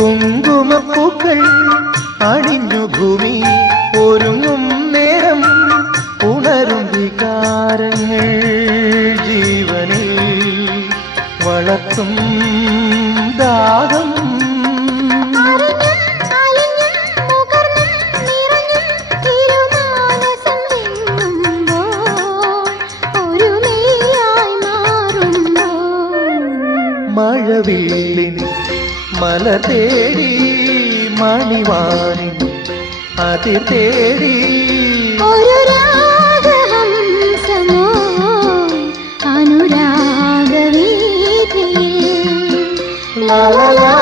കുങ്കുമപ്പൂക്കൾ അണിഞ്ഞു ഭൂമി ഒരുങ്ങും നേരം ഉണരും വികാരങ്ങൾ ജീവനിൽ വളർത്തും ദാഹം. മഴവില്ലിൻ മല തേടി മണിവാനിൻ അതിർ തേടി ഒരു രാഗഹംസമോ അനുരാഗവീഥിയിൽ. ലാ ലാ ലാ